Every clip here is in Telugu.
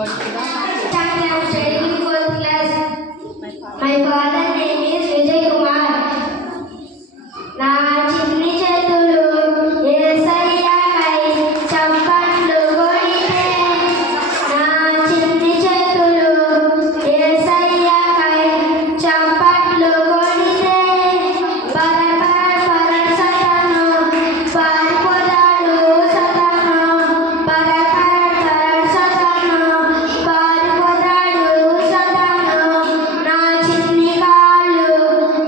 I'm studying in fourth class. My father name is Vijay Kumar. నా చిన్ని చేతులు యేసయ్యకై చప్పట్లు కొడితే, నా చిన్ని చేతులు యేసయ్యకై చప్పట్లు కొడితే, పరపర సతను పారిపోతాడు సతను, పరపర సతను పారిపోతాడు సతను. నా చిన్ని కాళ్ళు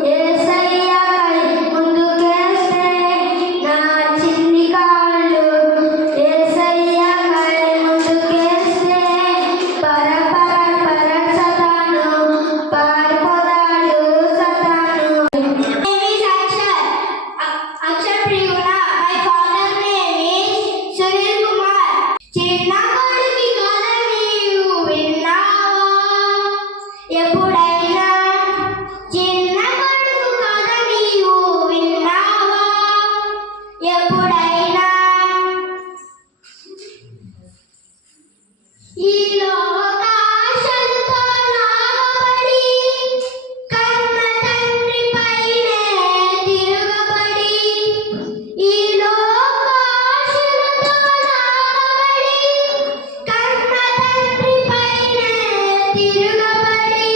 యేసయ్యకై ముందుకేస్తే, నా చిన్ని కాళ్ళు యేసయ్యకై ముందుకేస్తే, పరపర సతను పారిపోతాడు సతను. అక్షర్ ప్రియుల. My father name is Sunil Kumar. చిన్న కొడుకి కథ నీవు విన్నావా ఎప్పుడైనా? చిన్న కొడుకు కథ నీవు విన్నావా ఎప్పుడైనా? ఈ లోకాశలతో నాగబడి, కన్న తండ్రి పైనే తిరుగబడి, ఈ లోకాశలతో నాగబడి, కన్న తండ్రి పైనే తిరుగబడి,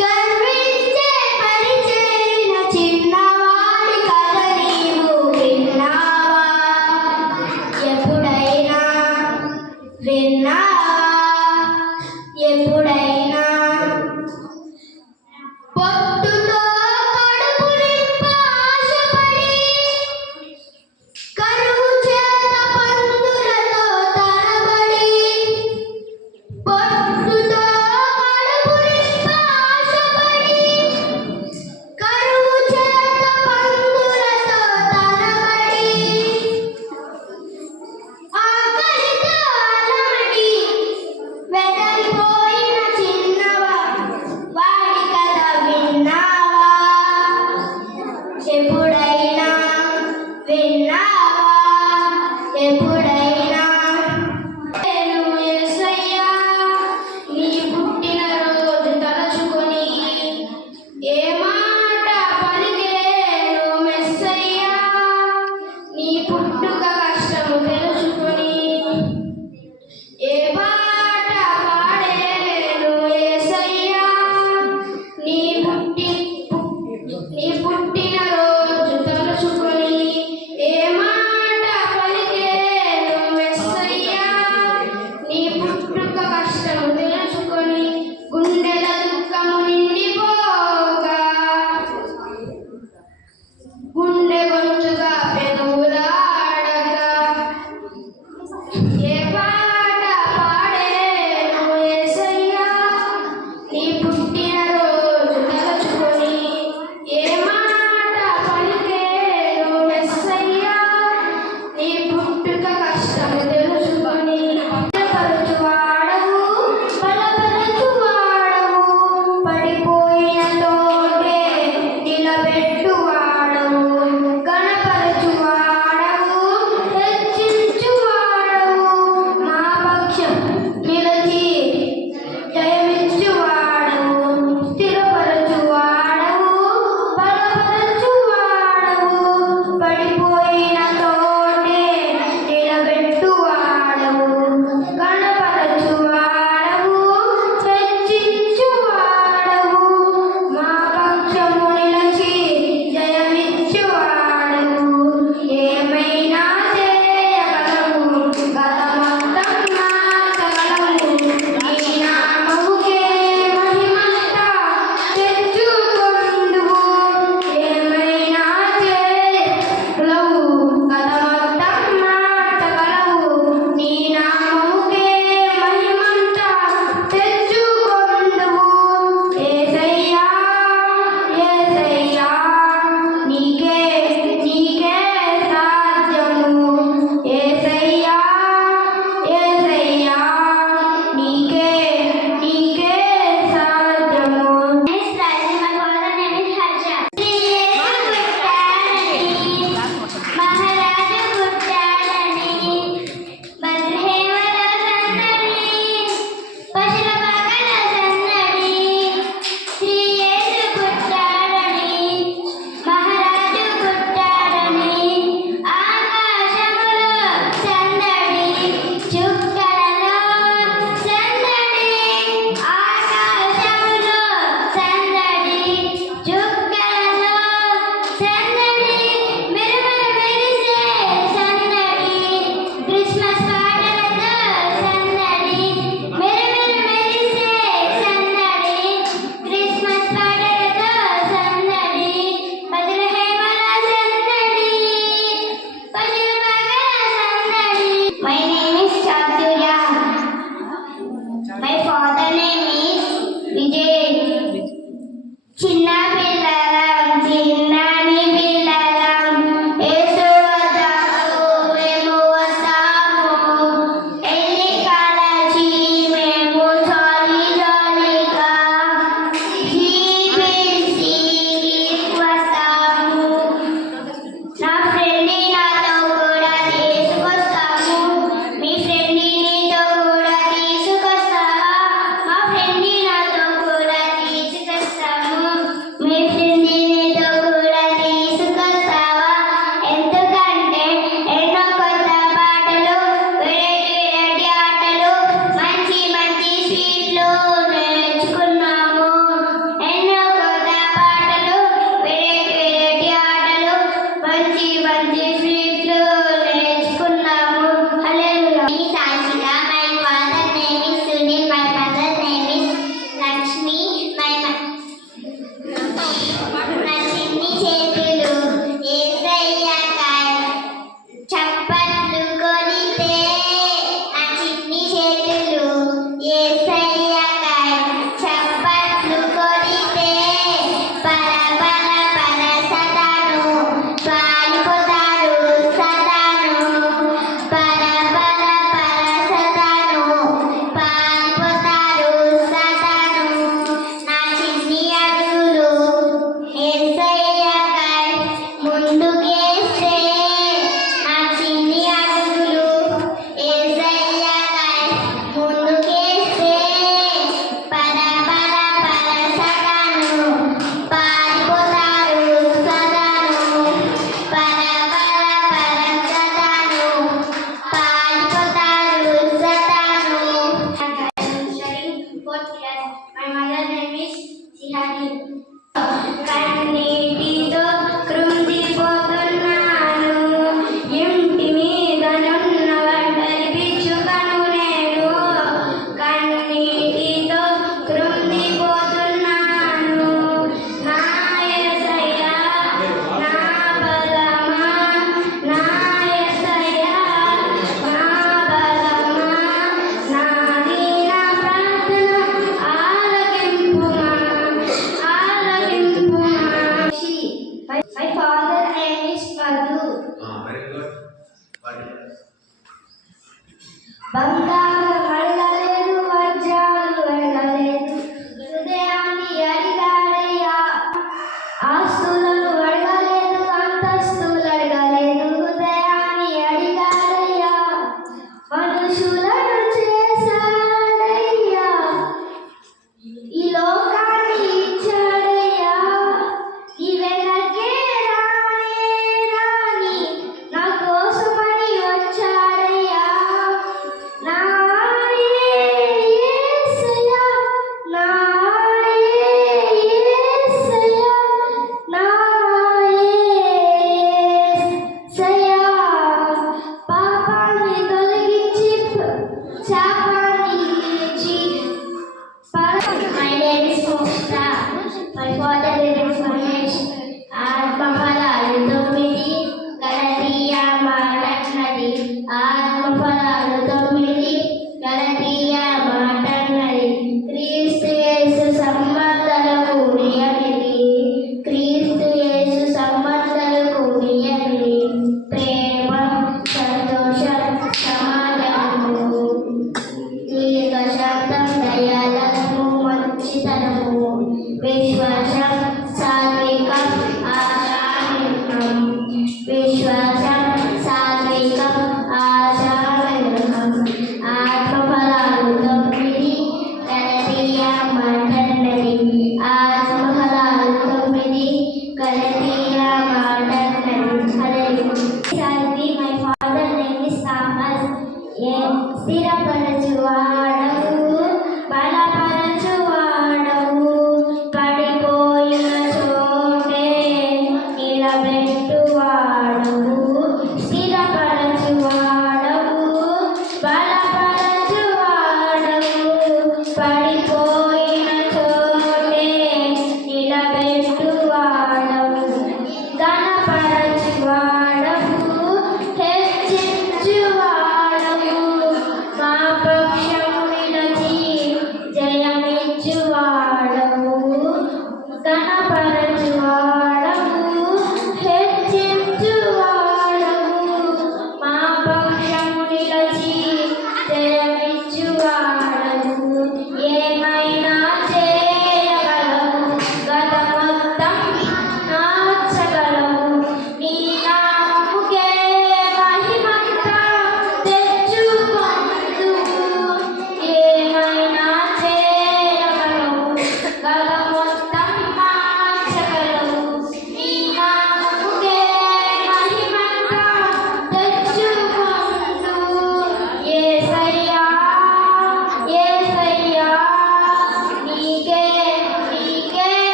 గర్వించే పని చేసిన చిన్నవాడి కథ నీవు విన్నావా ఎప్పుడైనా? విన్నావా ఎప్పుడైనా? పొట్టుతో కడుపు నింప ఆశపడి, కరువు చేత పందులతో తడబడి, పొట్టుతో father name is Vijay. చిన్న పిల్లలం చిన్నని పిల్లలం యేసు వద్దకు మేము వస్తాము ఎన్ని కాలచి మేము జాలి జాలిగా జీవించి వస్తాము నా ఫ్రెండ్ నాతో కూడా తీసుకొస్తాము మీ ఫ్రెండ్ నీతో కూడా తీసుకొస్తావా మా ఫ్రెండ్ నాతో కూడా తీసుకొస్తాము మీ ఫ్రెండ్ నీతో కూడా తీసుకొస్తావా ఎందుకంటే ఎన్నో కొత్త పాటలు వెరైటీ వెరైటీ ఆటలు మంచి మంచి స్వీట్లు నేర్చుకున్నాము ఎన్నో కొత్త పాటలు వెరైటీ వెరైటీ ఆటలు మంచి మంచి స్వీట్లు నేర్చుకున్నాము హల్లెలూయా సాక్షిగా my father name is Sunil my mother name is Lakshmi నా చిన్ని చేతులు యేసయ్యకై చప్పట్లు కొడితే నా చిన్ని చేతులు యేసయ్యకై చప్పట్లు కొడితే పర పర పర సదాను పారిపోతారు సదాను పర పర పర సదాను పారిపోతారు సదాను నా చిన్ని అడుగులు యేసయ్యకై ముందుకేస్తే నా చిన్ని అడుగులు యేసయ్యకై ముందుకేస్తే పర పర పర సదాను పారిపోతారు సదాను పర పర పర సదాను పారిపోతారు సదాను My mother name is Sihani. కన్నీటితో కృంగిపోతున్నాను ఇంటి మీద నున్న ఒంటరి పిచ్చుకను నేను కన్నీటితో కృంగిపోతున్నాను నా యేసయ్యా నా బలమా నా యేసయ్యా నా బలమా నా దీన ప్రార్థన ఆలకింపుమా ఆలకింపుమా My father name is Madhu. Very good. What is it? బంగారం అడగలేదు వజ్రాలు అడగలేదు హృదయాన్ని అడిగాడయ్యా ఆస్తులను అడగలేదు అంతస్తులు అడగలేదు హృదయాన్ని అడిగాడయ్యా మనుషులను చేశాడయ్యా ఈ లోకాన్ని ఇచ్చాడయ్యా ఈ వెనకే రానే రాని నా కోసమని వచ్చాడయ్యా నా యేసయ్యా నా యేసయ్యా నా యేసయ్యా పాపాన్ని తొలగించి శాపాన్ని ఇచ్చి My name is Moksha. My father name is Mahesh. ఆత్మఫలాలు తొమ్మిది గలతీయ మాటన్నది ఆత్మఫలాలు తొమ్మిది గలతీయ మాటన్నది క్రీస్తు యేసు సంబంధాలకు నియమిది క్రీస్తు యేసు సంబంధాలకు నియమిది ప్రేమ సంతోషం సమాధానము దీర్ఘశాంతం దయాలత్వము మంచితనము విశ్వాసం సాత్వికం ఆశానిర్మం విశ్వాసం సాత్వికం ఆశానిర్మం ఆత్మఫలాలు తొమ్మిది గలతీయ మాటన్నది ఆత్మఫలాలు తొమ్మిది గలతీయ మాటన్నది My father name is Thomas. స్థిరపరచువాడవు బలపరచువాడవు పడిపోయిన చోటే నిలబెట్టువాడవు స్థిరపరచువాడవు బలపరచువాడవు పడిపోయిన చోటే నిలబెట్టువాడవు ఘనపరచువాడవు హెచ్చించువాడవు మా పక్షము నిలచి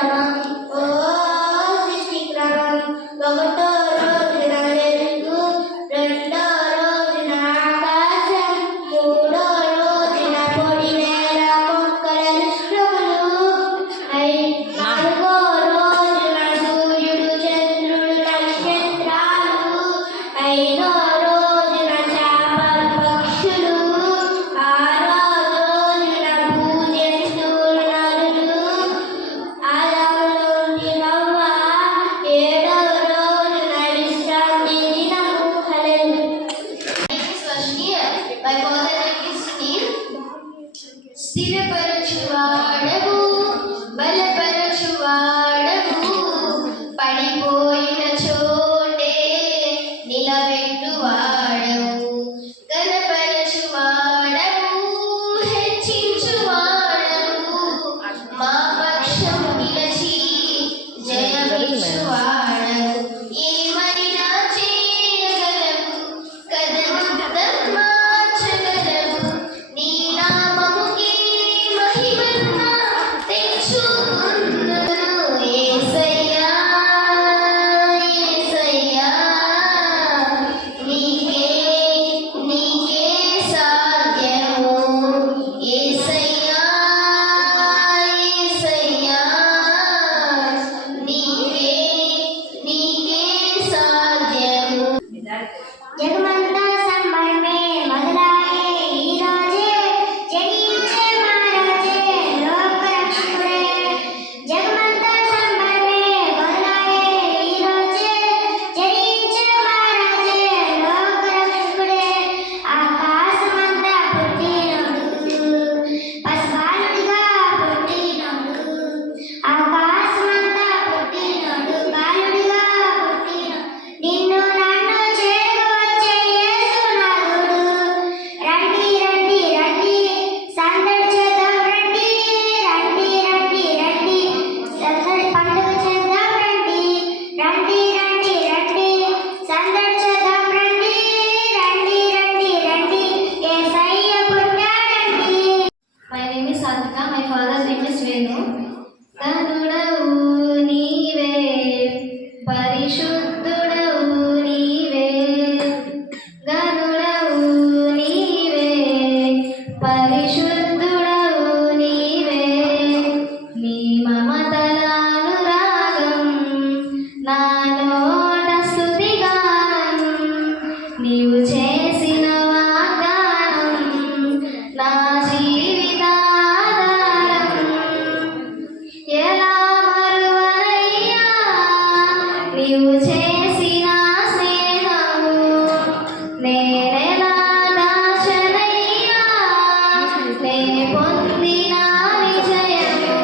క్రమం ఓ సృష్టి క్రమం ఒకటో రోజున వెలుగు రెండో రోజున ఆకాశం మూడో రోజున పొడి నేల మొక్కల నిష్క్రమలు నాలుగో రోజున సూర్యుడు చంద్రుడు నక్షత్రాలు ఐదో రోజున చేపలు పక్షులు ఆరో రోజున భూజంతువులు నరులు ఆదాములోని నవ్వ ఏడవ రోజున విశ్రాంతి దినము హల్లెలూయా. My father name is Sunil. స్థిరపరచువాడవు బలపరచువాడవు పడిపోయిన చోటే నిలబెట్టువాడవు గణపరచువాడవు హెచ్చించువాడవు మా పక్షము నిలచి జయమిచ్చువాడవు ఏమైనా చేయగలవు కదనంతం మార్చగలవు నీ నామముకే మహిమను తెచ్చుకున్నాను యేసయ్యా యేసయ్యా నీకే నీకే సాధ్యము యేసయ్యా యేసయ్యా నీకే నీకే సాధ్యము జగమంతా సంబరమే మొదలాయే ఈ రోజే జయించే మహారాజే లోకరక్షకుడే జగమంతా సంబరమే మొదలాయే ఈ రోజే జయించే మహారాజే లోకరక్షకుడే ఆకాశమంతా పుట్టినోడు పసిబాలుడిగా పుట్టినోడు ఆకాశమంతా పుట్టినోడు బాలుడిగా పుట్టినోడు నిన్ను నన్ను చేరువచ్చే యేసునాథుడు రండి రండి రండి సందడి చేద్దాం రండి రండి రండి రండి సందడి పండుగ చేద్దాం రండి రండి రండి రండి సందడి చేద్దాం రండి రండి రండి రండి యేసయ్య పుట్టాడండి. My name is Satvika. My father's name is Venu. గనుడవు నీవే పరిశుద్ధుడవు నీవే గనుడవు నీవే పరిశుద్ధుడవు నీవే నీ మమతలానురాగం నా నోట స్తుతిగానం నీవు చేసిన వాగ్దానం నా జీవితాధారం ఎలా మరువనయ్యా నీవు చేసిన స్నేహము నేనెలా దాచనయ్యా నే పొందిన విజయము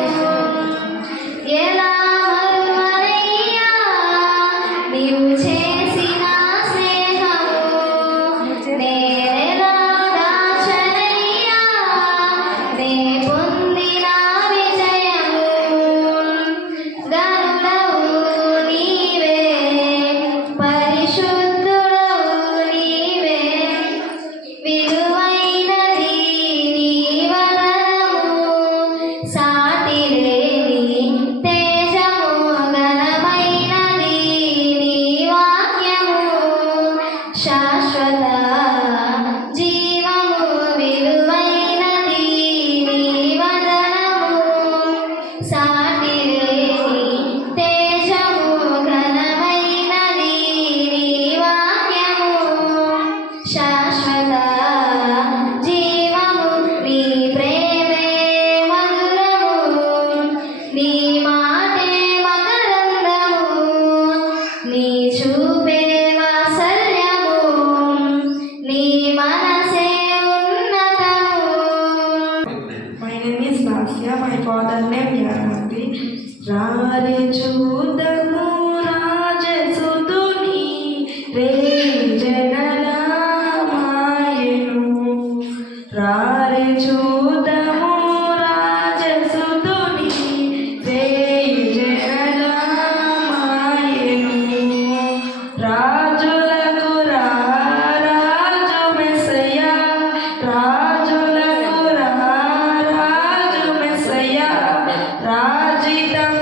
ఎలా మరువనయ్యా నీవు చేసిన స్నేహము నేనెలా దాచనయ్యా నే పొందిన విజయము గనుడవు నీవే పరిశుద్ధుడవు నీవే విలువైనది నీ వదనము సాటిలేని తేజము ఘనమైనది నీ వాక్యము శాశ్వత జీవము విలువైనది నీ వదనము సాటిలేని తేజము ఘనమైనది నీ వాక్యము శాశ్వత జీవము నీ ప్రేమే మధురము నీ మాటే మకరందము నీ చూపే వాత్సల్యము నీ మనసే ఉన్నతము. My name is Vasya. My father's name is Yaramati. రారే చూద్దాము రాజసుతుని రే జగలామాయను రారే చూద్దాము రాజసుతుని రే జగలామాయను రాజులకు రాజు మెస్సయ్య రాజులకు రాజు మెస్సయ్య రాజితం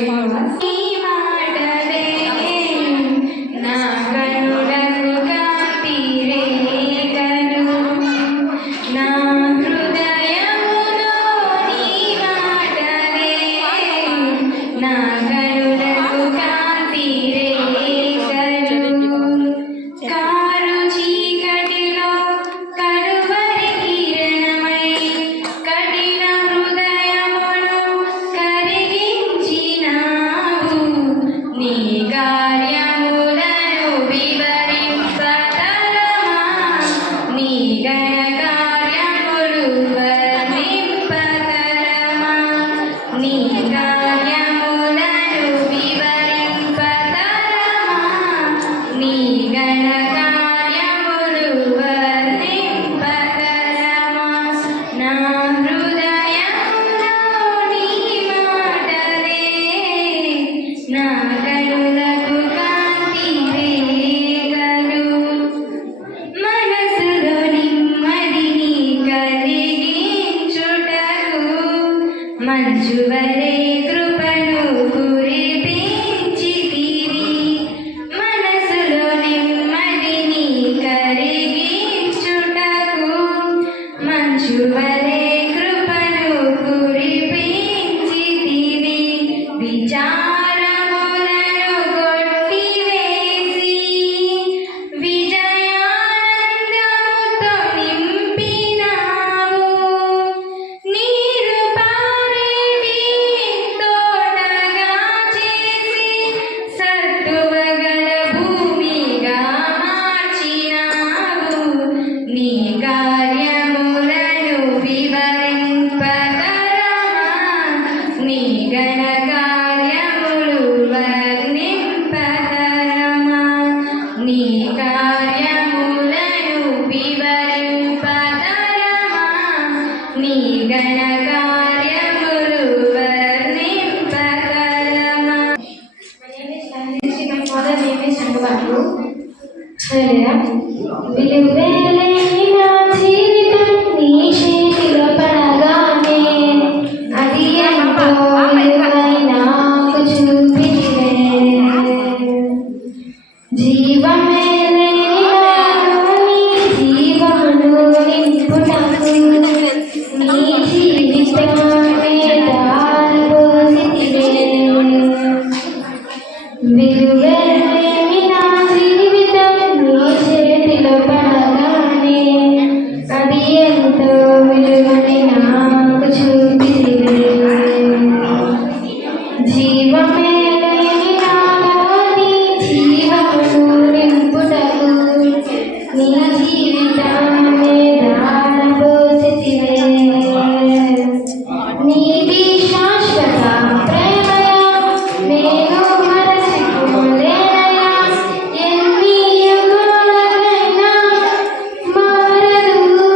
శ్రీనివాస్. ఈ మాటలే నా కనులకు కాంతి రేఖలు, నా హృదయములో నీ మాటలే నా కనులకు కాంతి రేఖలు. కారు చీకటిలో కరువరి కిరణమై కఠిన హృదయమును కరిగించినావు. నీ కార్యములను వివరింపతరమా, నీ ఘన కార్యములు వర్ణింపతరమా, నీ కార్యములను వివరింపతరమా, నీ ఘన కార్యములు వర్ణింపతరమా. నా హృదయములో నీ మాటలే నా కనులకు కాంతి రేఖలు. మనసులో నెమ్మదిని కలిగించుటకు మంచువలే కృపను కురిపించితివి. మనసులో నెమ్మదిని కలిగించుటకు మంచువలే కృపను కురిపించితివి. విచారములను కొట్టివేసి విజయానందముతో నింపినావు. నీరు పారేటి తోటగా చేసి సత్తువగల భూమిగా మార్చినావు. నీ కార్యములను వివరింపతరమా, నీ ఘన కార్యములు వర్ణింపతరమా, నీ కార్యములను వివరింపతరమా, నీ ఘన కార్యములు వర్ణింపతరమా. My father name is Chandrababu. విలువేలేని నా జీవితం నీ చేతిలో పడగానే అది ఎంతో విలువై నాకు చూపితివే. జీవమే లేని నాలో నీ జీవమును నింపుటకు నీ జీవితాన్ని దారబోసితివే. విలువేలేని నా జీవితం నీ చేతిలో పడగానే అది ఎంతో విలువని నాకు చూపితివే. జీవమే లేని నాలో నీ జీవమును నింపుటకు నీ జీవితాన్ని దారబోసితివే. నీది శాశ్వత ప్రేమయా నేను మరచిపోలేనయా. ఎన్ని యుగాలకైనా మారదు.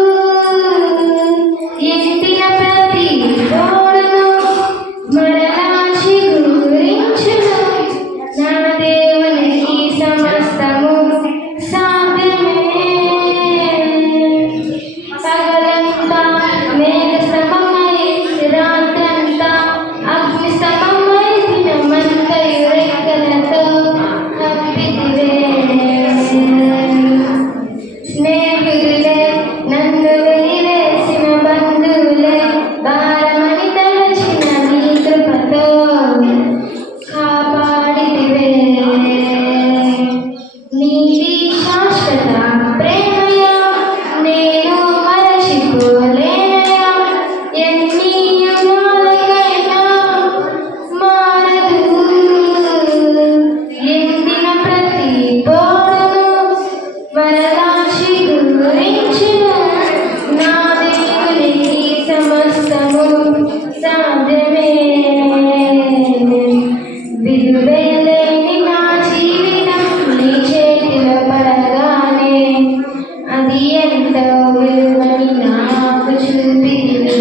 ఎండిన ప్రతి తోడును మరలా చిగురించును. నా దేవునికి సమస్తము సాధ్యమే. పగలంతా మేఘస్తంభమై రాత్రంతా అగ్నిస్తంభమై దినమంతయు రెక్కలతో కప్పితివే. స్నేహితులే నన్ను వెలివేసిన బంధువులే భారమని తలచిన నీ కృపతో కాపాడితివే. నీది శాశ్వత ప్రేమయా నేను మరచిపోలేనయా. ఎన్ని యుగాలకైనా మారదు. ఎండిన ప్రతి పోడును మరలా చిగురించును. నా దేవునికి సమస్తము సాధ్యమే. విలువేలేని నా జీవితం నీ చేతిలో పడగానే అది ఎంతో విలువని నాకు చూపితివే.